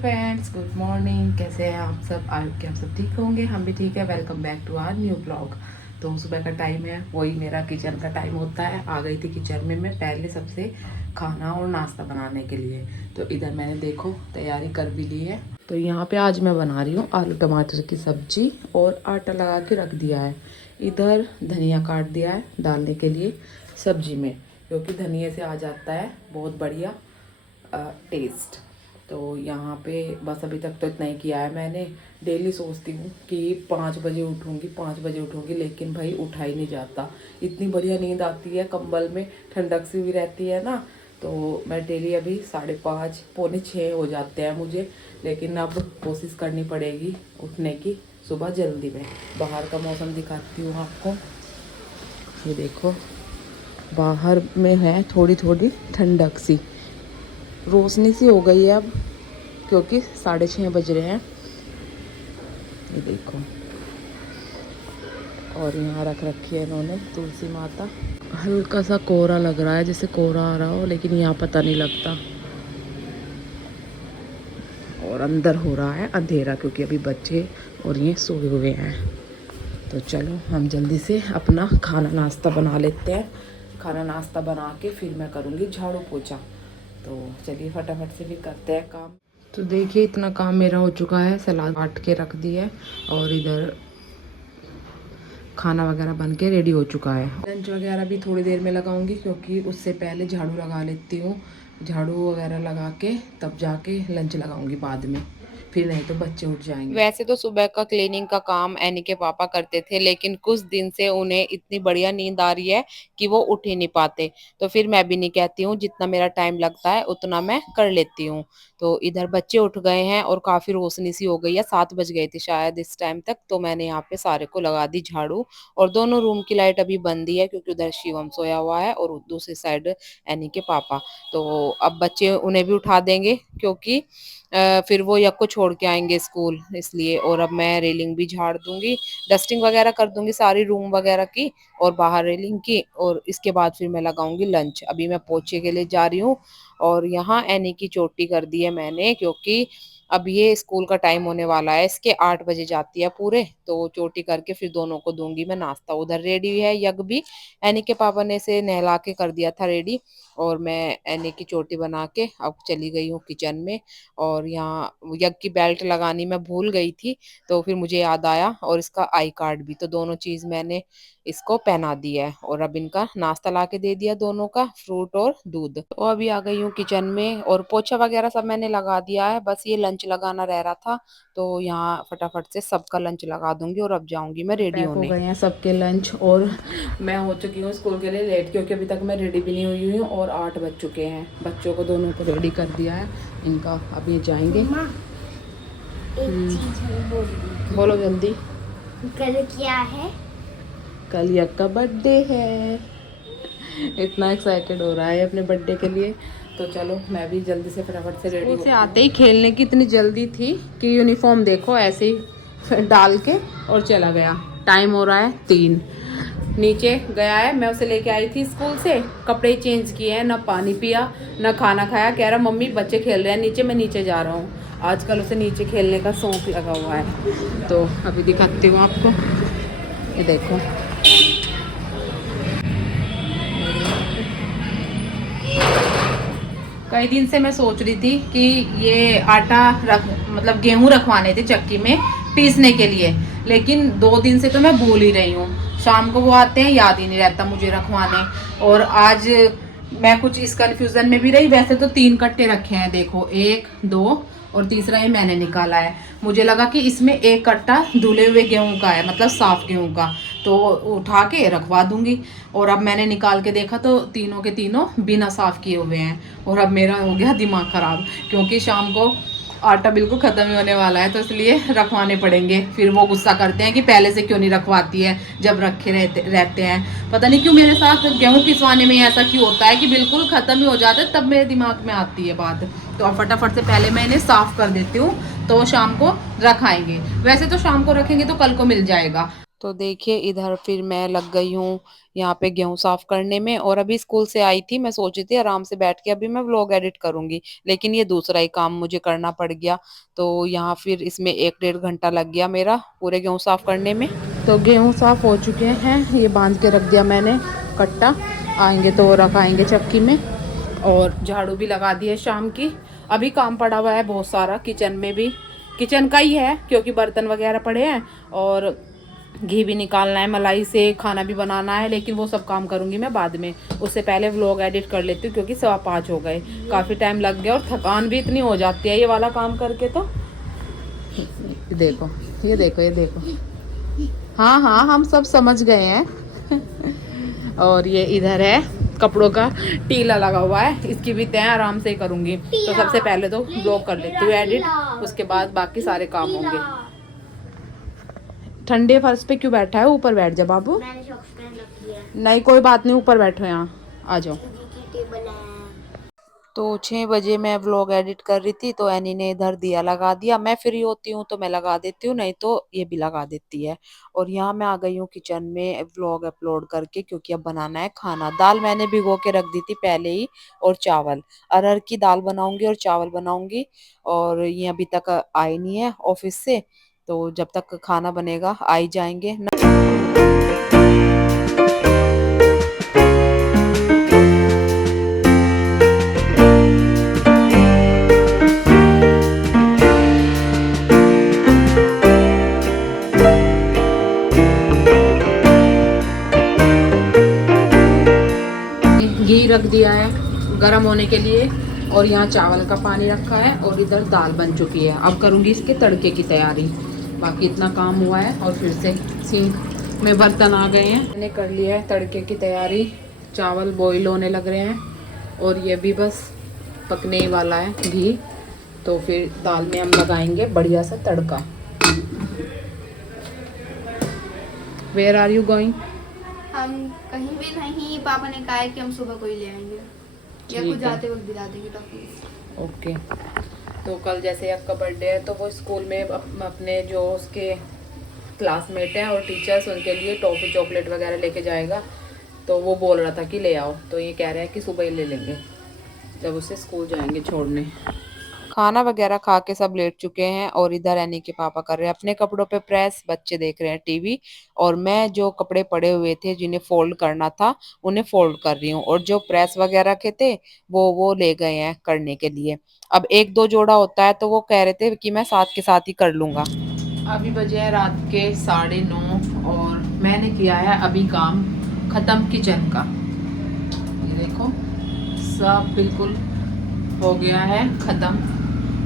Friends, good morning. कैसे हैं आप सब? आई होप कि आप सब ठीक होंगे। हम भी ठीक है। Welcome back to our new blog. तो सुबह का टाइम है, वही मेरा किचन का टाइम होता है। आ गई थी किचन में मैं पहले सबसे खाना और नाश्ता बनाने के लिए। तो इधर मैंने देखो तैयारी कर भी ली है। तो यहाँ पे आज मैं बना रही हूँ आलू टमाटर की सब्जी और आटा लगा के रख दिया है। इधर धनिया काट दिया है डालने के लिए सब्जी में, क्योंकि धनिया से आ जाता है बहुत बढ़िया टेस्ट। तो यहाँ पे बस अभी तक तो इतना ही किया है मैंने। डेली सोचती हूँ कि 5 बजे उठूँगी, लेकिन भाई उठा ही नहीं जाता। इतनी बढ़िया नींद आती है, कंबल में ठंडक सी भी रहती है ना। तो मैं डेली अभी 5:30 पौने 6 हो जाते हैं मुझे, लेकिन अब कोशिश करनी पड़ेगी उठने की सुबह जल्दी में। बाहर का मौसम दिखाती हूँ आपको। ये देखो बाहर में है थोड़ी थोड़ी ठंडक सी, रोशनी सी हो गई है अब, क्योंकि 6:30 बज रहे हैं। ये देखो, और यहाँ रख रखी है इन्होंने तुलसी माता। हल्का सा कोहरा लग रहा है, जैसे कोहरा आ रहा हो, लेकिन यहाँ पता नहीं लगता। और अंदर हो रहा है अंधेरा, क्योंकि अभी बच्चे और ये सोए हुए हैं। तो चलो हम जल्दी से अपना खाना नाश्ता बना लेते हैं। खाना नाश्ता बना के फिर मैं करूँगी झाड़ू पोछा। तो चलिए फटाफट से भी करते हैं काम। तो देखिए इतना काम मेरा हो चुका है। सलाद काट के रख दी है और इधर खाना वगैरह बन के रेडी हो चुका है। लंच वगैरह भी थोड़ी देर में लगाऊंगी, क्योंकि उससे पहले झाड़ू लगा लेती हूँ। झाड़ू वगैरह लगा के तब जाके लंच लगाऊंगी बाद में, फिर नहीं तो बच्चे उठ जाएंगे। वैसे तो सुबह का क्लीनिंग का काम एनी के पापा करते थे, लेकिन कुछ दिन से उन्हें इतनी बढ़िया नींद आ रही है कि वो उठ ही नहीं पाते। तो फिर मैं भी नहीं कहती हूँ, जितना मेरा टाइम लगता है उतना मैं कर लेती हूँ। तो इधर बच्चे उठ गए हैं और काफी रोशनी सी हो गई है। 7 बज गए थे शायद इस टाइम तक। तो मैंने यहाँ पे सारे को लगा दी झाड़ू, और दोनों रूम की लाइट अभी बंद ही है, क्योंकि उधर शिवम सोया हुआ है और दूसरी साइड एनी के पापा। तो अब बच्चे उन्हें भी उठा देंगे, क्योंकि फिर वो यक को छोड़ के आएंगे स्कूल, इसलिए। और अब मैं रेलिंग भी झाड़ दूंगी, डस्टिंग वगैरह कर दूंगी सारी रूम वगैरह की और बाहर रेलिंग की। और इसके बाद फिर मैं लगाऊंगी लंच। अभी मैं पोछे के लिए जा रही हूँ। और यहाँ एनी की चोटी कर दी है मैंने, क्योंकि अब ये स्कूल का टाइम होने वाला है इसके। 8 बजे जाती है पूरे। तो चोटी करके फिर दोनों को दूंगी मैं नाश्ता। उधर रेडी है यग भी, एनी के पापा ने से नहला के कर दिया था रेडी। और मैं एनी की चोटी बना के अब चली गई हूँ किचन में। और यहाँ यग की बेल्ट लगानी मैं भूल गई थी, तो फिर मुझे याद आया, और इसका आई कार्ड भी। तो दोनों चीज मैंने इसको पहना दी है। और अब इनका नाश्ता ला के दे दिया दोनों का, फ्रूट और दूध। तो अभी आ गई हूँ किचन में, और पोछा वगैरह सब मैंने लगा दिया है। बस ये लंच लगाना रह रहा था, तो यहाँ फटाफट से सबका लंच लगा दूंगी और अब जाऊंगी मैं रेडी होने। हो गए हैं सबके लंच, और मैं हो चुकी हूँ स्कूल के लिए लेट, क्योंकि अभी तक मैं रेडी भी नहीं हुई हूँ और 8 बज चुके हैं। बच्चों को दोनों को रेडी कर दिया है इनका, अब ये जाएंगे। बोलो जल्दी। कल क्या है? कल यक का बर्थडे है। इतना एक्साइटेड हो रहा है अपने बर्थडे के लिए। तो चलो मैं भी जल्दी से फटाफट से रेडी से आते ही खेलने की इतनी जल्दी थी कि यूनिफॉर्म देखो ऐसे ही डाल के और चला गया। टाइम हो रहा है 3। नीचे गया है, मैं उसे लेके आई थी स्कूल से, कपड़े चेंज किए हैं, ना पानी पिया ना खाना खाया। कह रहा मम्मी बच्चे खेल रहे हैं नीचे, मैं नीचे जा रहा हूँ। आजकल उसे नीचे खेलने का शौक लगा हुआ है। तो अभी दिखाती हूँ आपको, ये देखो। कई दिन से मैं सोच रही थी कि ये आटा मतलब गेहूं रखवाने थे चक्की में पीसने के लिए, लेकिन 2 दिन से तो मैं भूल ही रही हूँ। शाम को वो आते हैं, याद ही नहीं रहता मुझे रखवाने। और आज मैं कुछ इस कंफ्यूजन में भी रही। वैसे तो 3 कट्टे रखे हैं, देखो 1 2 और तीसरा ये मैंने निकाला है। मुझे लगा कि इसमें 1 कट्टा धुले हुए गेहूं का है, मतलब साफ गेहूं का, तो उठा के रखवा दूंगी। और अब मैंने निकाल के देखा तो तीनों के तीनों बिना साफ किए हुए हैं। और अब मेरा हो गया दिमाग खराब, क्योंकि शाम को आटा बिल्कुल ख़त्म ही होने वाला है, तो इसलिए रखवाने पड़ेंगे। फिर वो गुस्सा करते हैं कि पहले से क्यों नहीं रखवाती है जब रखे रहते हैं। पता नहीं क्यों मेरे साथ गेहूं पिसवाने में ऐसा क्यों होता है कि बिल्कुल ख़त्म ही हो जाता है, तब मेरे दिमाग में आती है बात। तो अब फटाफट से पहले मैं इन्हें साफ़ कर देती हूँ, तो शाम को रखाएंगे। वैसे तो शाम को रखेंगे तो कल को मिल जाएगा। तो देखिए इधर फिर मैं लग गई हूँ यहाँ पे गेहूं साफ करने में। और अभी स्कूल से आई थी, मैं सोची थी आराम से बैठ के अभी मैं व्लॉग एडिट करूंगी, लेकिन ये दूसरा ही काम मुझे करना पड़ गया। तो यहाँ फिर इसमें 1-1.5 घंटा लग गया मेरा पूरे गेहूं साफ करने में। तो गेहूं साफ हो चुके हैं, ये बांध के रख दिया मैंने कट्टा, आएंगे तो रखाएंगे चक्की में। और झाड़ू भी लगा दी है शाम की। अभी काम पड़ा हुआ है बहुत सारा, किचन में भी, किचन का ही है क्योंकि बर्तन वगैरह पड़े हैं और घी भी निकालना है, मलाई से खाना भी बनाना है, लेकिन वो सब काम करूंगी मैं बाद में। उससे पहले व्लॉग एडिट कर लेती हूँ क्योंकि 5:15 हो गए, काफ़ी टाइम लग गया और थकान भी इतनी हो जाती है ये वाला काम करके। तो देखो ये देखो ये देखो, हाँ हाँ हम सब समझ गए हैं। और ये इधर है कपड़ों का टीला लगा हुआ है, इसकी भी तय आराम से करूंगी। तो सबसे पहले तो व्लॉग कर लेती हूँ एडिट, उसके बाद बाकी सारे काम होंगे। ठंडे फर्श पे क्यों बैठा है? ऊपर बैठ जा बाबू। मैंने सॉक्स पहन रखी है। नहीं कोई बात नहीं, ऊपर बैठो, यहाँ आ जाओ। दीदी की टेबल है। तो 6 बजे मैं व्लॉग एडिट कर रही थी तो एनी ने इधर दिया लगा दिया। मैं फ्री होती हूँ तो मैं लगा देती हूँ, नहीं तो ये भी लगा देती है। और यहाँ मैं आ गई हूँ किचन में व्लॉग अपलोड करके, क्योंकि अब बनाना है खाना। दाल मैंने भिगो के रख दी थी पहले ही, और चावल, अरहर की दाल बनाऊंगी और चावल बनाऊंगी। और ये अभी तक आए नहीं है ऑफिस से, तो जब तक खाना बनेगा आ ही जाएंगे। घी रख दिया है गरम होने के लिए, और यहाँ चावल का पानी रखा है, और इधर दाल बन चुकी है। अब करूँगी इसके तड़के की तैयारी, बाकी इतना काम हुआ है। और फिर से सिंक में बर्तन आ गए हैं, मैंने कर लिया है तड़के की तैयारी। चावल बॉईल होने लग रहे हैं और ये भी बस पकने ही वाला है घी। तो फिर दाल में हम लगाएंगे बढ़िया सा तड़का। Where are you going? हम कहीं भी नहीं, पापा ने कहा है कि हम सुबह को ही ले आएंगे या ठीक कुछ है। जाते वक्त दिला देंगे टॉफीज। ओके। तो कल जैसे आपका बर्थडे है तो वो स्कूल में अपने जो उसके क्लासमेट हैं और टीचर्स, उनके लिए टॉफ़ी चॉकलेट वगैरह लेके जाएगा। तो वो बोल रहा था कि ले आओ, तो ये कह रहे हैं कि सुबह ही ले लेंगे जब उसे स्कूल जाएंगे छोड़ने। खाना वगैरह खा के सब लेट चुके हैं, और इधर एनी के पापा कर रहे हैं अपने कपड़ों पे प्रेस, बच्चे देख रहे हैं टीवी, और मैं जो कपड़े पड़े हुए थे जिन्हें फोल्ड करना था उन्हें फोल्ड कर रही हूँ। और जो प्रेस वगैरह के थे वो ले गए हैं करने के लिए। अब 1-2 जोड़ा होता है तो वो कह रहे थे कि मैं साथ के साथ ही कर लूँगा। अभी बजे है रात के 9:30 और मैंने किया है अभी काम ख़त्म किचन का। ये देखो सब बिल्कुल हो गया है ख़त्म,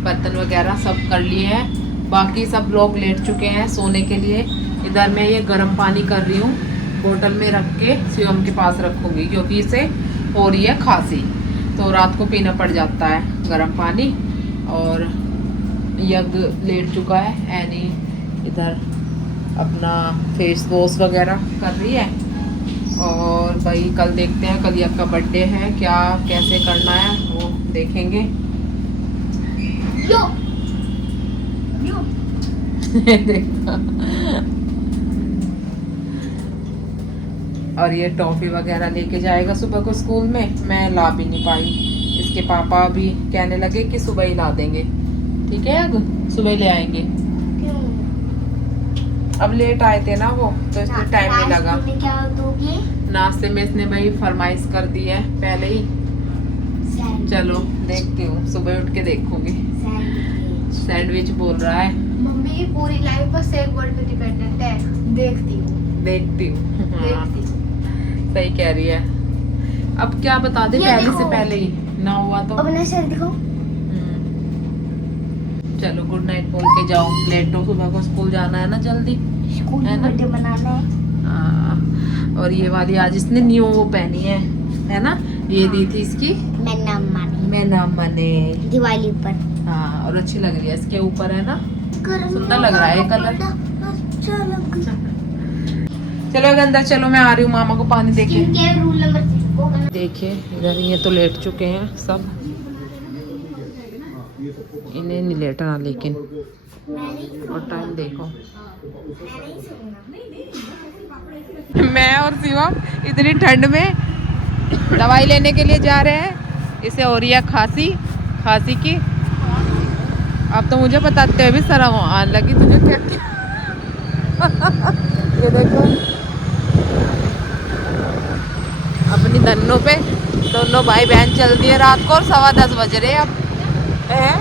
बर्तन वगैरह सब कर लिए हैं। बाकी सब लोग लेट चुके हैं सोने के लिए। इधर मैं ये गर्म पानी कर रही हूँ, बोतल में रख के शिवम के पास रखूँगी क्योंकि इसे हो रही है खांसी, तो रात को पीना पड़ जाता है गर्म पानी। और यग लेट चुका है, एनी इधर अपना फेस वॉश वगैरह कर रही है। और भाई कल देखते हैं, कल यग का बर्थडे है, क्या कैसे करना है वो देखेंगे। यो यो देखा। और ये टॉफी वगैरह लेके जाएगा सुबह को स्कूल में, मैं ला भी नहीं पाई। इसके पापा भी कहने लगे कि सुबह ही ला देंगे। ठीक है, अब सुबह ले आएंगे। क्यों? अब लेट आए थे ना वो, तो इसमें टाइम नहीं लगा। नाश्ते में क्या दोगे? नाश्ते में इसने भाई फरमाइश कर दी है पहले ही। सैंडविच। चलो देखती हूँ, सुबह उठ के देखूंगी। सैंडविच। सैंडविच बोल रहा है। मम्मी की पूरी लाइफ बस एक वर्ड पे डिपेंडेंट है, देखती हूँ देखती हूँ। हाँ, देखती हूँ। सही कह रही है। अब क्या बता दे ये पहले देखो। से पहले ही ना हुआ तो। अपना सर दिखाओ। चलो गुड नाइट बोल के जाओ, लेट हो, सुबह को स्कूल जाना है ना जल्दी। स्कूल है में ना? बर्थडे मनाना है। हाँ, और ये वाली आज इसने न्यू वो पहनी है ना, ये दी थी इसकी मैं नाम माने मैं नाम मने। दिवाली पर। हाँ, और अच्छी लग रही है, इसके ऊपर है ना, सुंदर लग रहा है ये कलर। अच्छा लग। चलो अंदर चलो, मैं आ रही हूँ मामा को पानी देके। स्किन केयर रूल नंबर 6 को करना। देखिए इधर ये तो लेट चुके हैं सब, इन्हें नहीं लेटना लेकिन और टाइम देखो। मैं नहीं सुनना। मैं और शिवम इतनी ठंड में दवाई लेने के लिए जा रहे हैं। इसे हो रही है खांसी की। अब तो मुझे बताते हुए भी शर्म आने लगी तुझे क्या ये देखो अपनी धन्नों पे दोनों भाई बहन चल दिए रात को, और 10:15 बज रहे अब हैं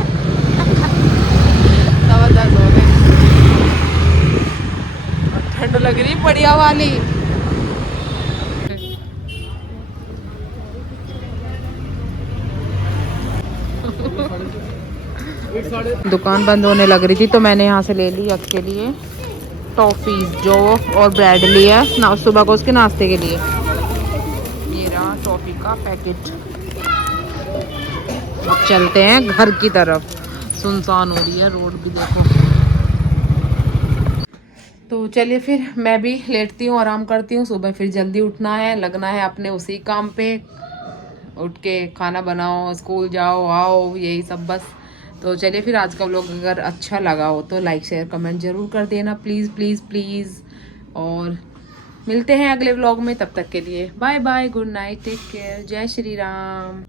10:15 हो गए और ठंड लग रही बढ़िया वाली। दुकान बंद होने लग रही थी तो मैंने यहाँ से ले ली अक्स के लिए टॉफीज जो और ब्रेड लिया ना सुबह को उसके नाश्ते के लिए। ये रहा टॉफी का पैकेट। अब चलते हैं घर की तरफ, सुनसान हो रही है रोड भी देखो। तो चलिए फिर मैं भी लेटती हूँ, आराम करती हूँ। सुबह फिर जल्दी उठना है, लगना है अपने उसी काम पे। उठ के खाना बनाओ, स्कूल जाओ आओ, यही सब बस। तो चलिए फिर आज का व्लॉग अगर अच्छा लगा हो तो लाइक शेयर कमेंट ज़रूर कर देना प्लीज़ प्लीज़ प्लीज़। और मिलते हैं अगले व्लॉग में, तब तक के लिए bye bye, good night, take care, जय श्री राम।